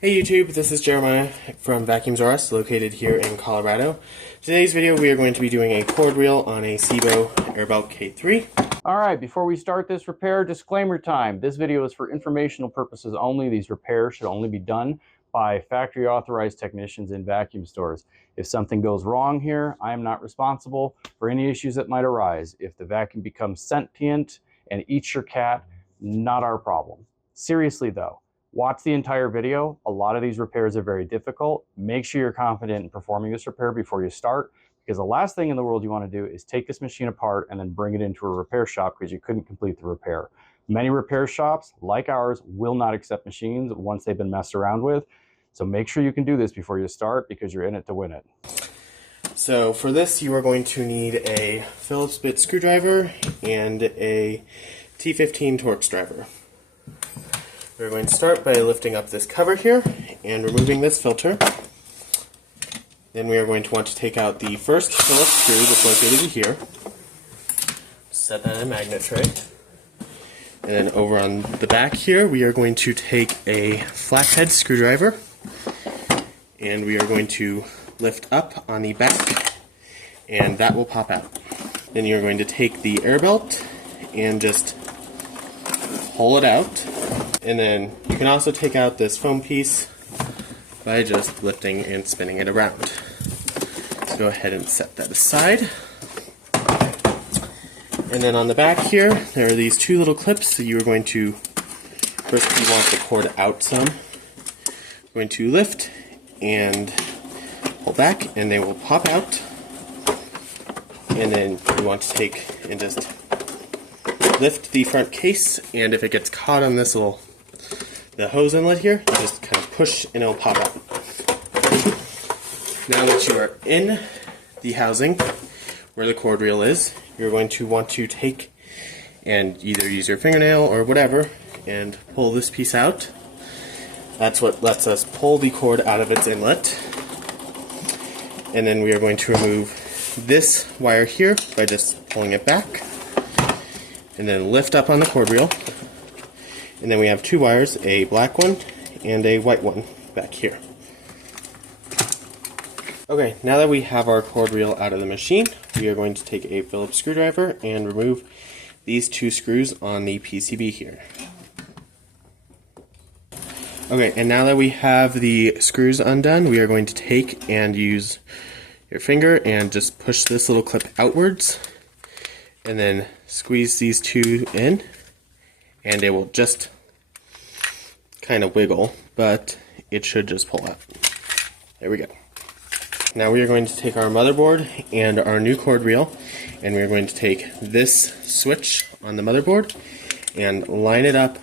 Hey YouTube, this is Jeremiah from Vacuums R Us, located here in Colorado. Today's video we are going to be doing a cord reel on a Sebo Airbolt K3. Alright, before we start this repair, disclaimer time. This video is for informational purposes only. These repairs should only be done by factory authorized technicians in vacuum stores. If something goes wrong here, I am not responsible for any issues that might arise. If the vacuum becomes sentient and eats your cat, not our problem. Seriously though, watch the entire video. A lot of these repairs are very difficult. Make sure you're confident in performing this repair before you start, because the last thing in the world you want to do is take this machine apart and then bring it into a repair shop because you couldn't complete the repair. Many repair shops, like ours, will not accept machines once they've been messed around with. So make sure you can do this before you start, because you're in it to win it. So for this you are going to need a Phillips bit screwdriver and a T15 Torx driver. We're going to start by lifting up this cover here and removing this filter. Then we are going to want to take out the first Phillips screw that's located here. Set that in a magnet tray. And then over on the back here we are going to take a flathead screwdriver and we are going to lift up on the back and that will pop out. Then you're going to take the air belt and just pull it out. And then you can also take out this foam piece by just lifting and spinning it around. So go ahead and set that aside. And then on the back here, there are these two little clips that you are going to, first you want the cord out some. You're going to lift and pull back and they will pop out. And then you want to take and just lift the front case, and if it gets caught on this little the hose inlet here, you just kind of push and it'll pop out. Now that you are in the housing where the cord reel is, you're going to want to take and either use your fingernail or whatever and pull this piece out. That's what lets us pull the cord out of its inlet. And then we are going to remove this wire here by just pulling it back and then lift up on the cord reel. And then we have two wires, a black one and a white one back here. Okay, now that we have our cord reel out of the machine, we are going to take a Phillips screwdriver and remove these two screws on the PCB here. Okay, and now that we have the screws undone, we are going to take and use your finger and just push this little clip outwards and then squeeze these two in, and it will just kind of wiggle, but it should just pull out. There we go. Now we are going to take our motherboard and our new cord reel, and we are going to take this switch on the motherboard and line it up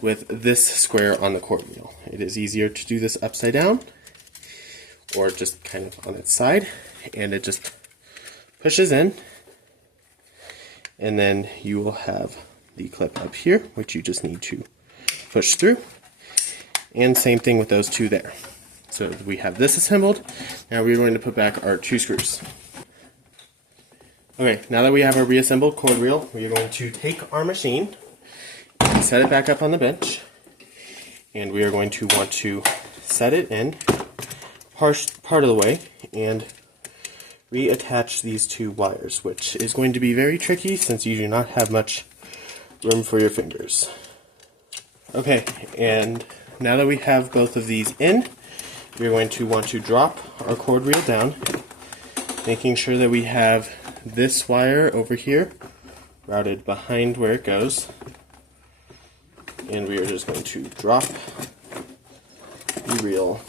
with this square on the cord reel. It is easier to do this upside down or just kind of on its side, and it just pushes in, and then you will have the clip up here, which you just need to push through. And same thing with those two there. So we have this assembled. Now we're going to put back our two screws. Okay, now that we have our reassembled cord reel, we are going to take our machine and set it back up on the bench. And we are going to want to set it in part of the way and reattach these two wires, which is going to be very tricky since you do not have much room for your fingers. Okay, and now that we have both of these in, we're going to want to drop our cord reel down, making sure that we have this wire over here routed behind where it goes, and we are just going to drop the reel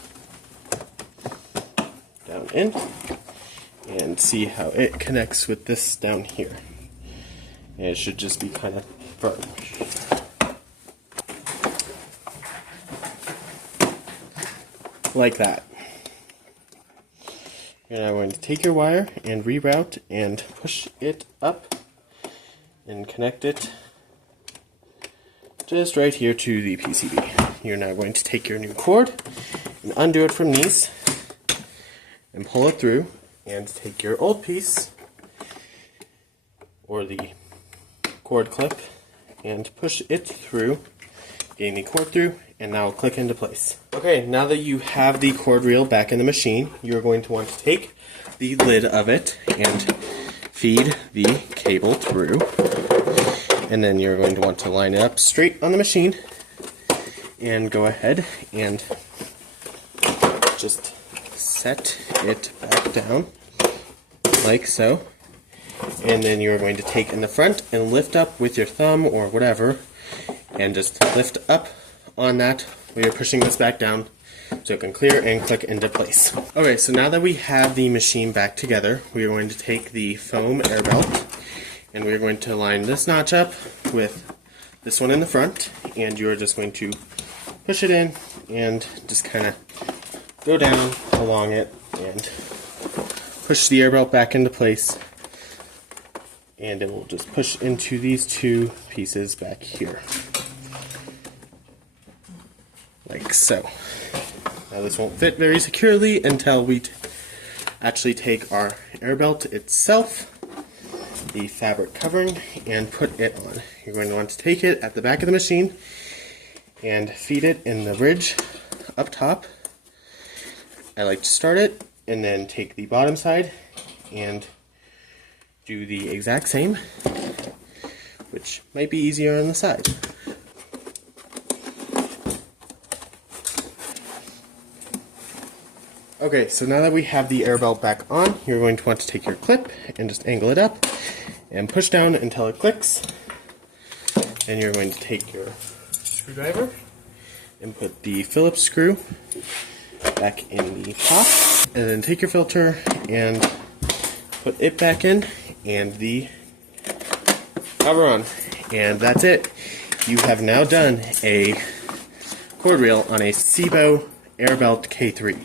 down in and see how it connects with this down here. And it should just be kind of firm. Like that. You're now going to take your wire and reroute and push it up and connect it just right here to the PCB. You're now going to take your new cord and undo it from these and pull it through, and take your old piece or the cord clip and push it through getting the cord through, and now click into place. Okay, now that you have the cord reel back in the machine, you're going to want to take the lid of it and feed the cable through. And then you're going to want to line it up straight on the machine and go ahead and just set it back down like so. And then you're going to take in the front and lift up with your thumb or whatever and just lift up on that while you're pushing this back down so it can clear and click into place. Okay, so now that we have the machine back together, we are going to take the foam air belt and we're going to line this notch up with this one in the front, and you're just going to push it in and just kind of go down along it and push the air belt back into place, and it will just push into these two pieces back here. Like so. Now this won't fit very securely until we actually take our air belt itself, the fabric covering, and put it on. You're going to want to take it at the back of the machine and feed it in the ridge up top. I like to start it and then take the bottom side and do the exact same, which might be easier on the side. Okay, so now that we have the air belt back on, you're going to want to take your clip and just angle it up and push down until it clicks. Then you're going to take your screwdriver and put the Phillips screw back in the top, and then take your filter and put it back in and the cover on, and that's it. You have now done a cord reel on a Sebo Airbelt K3.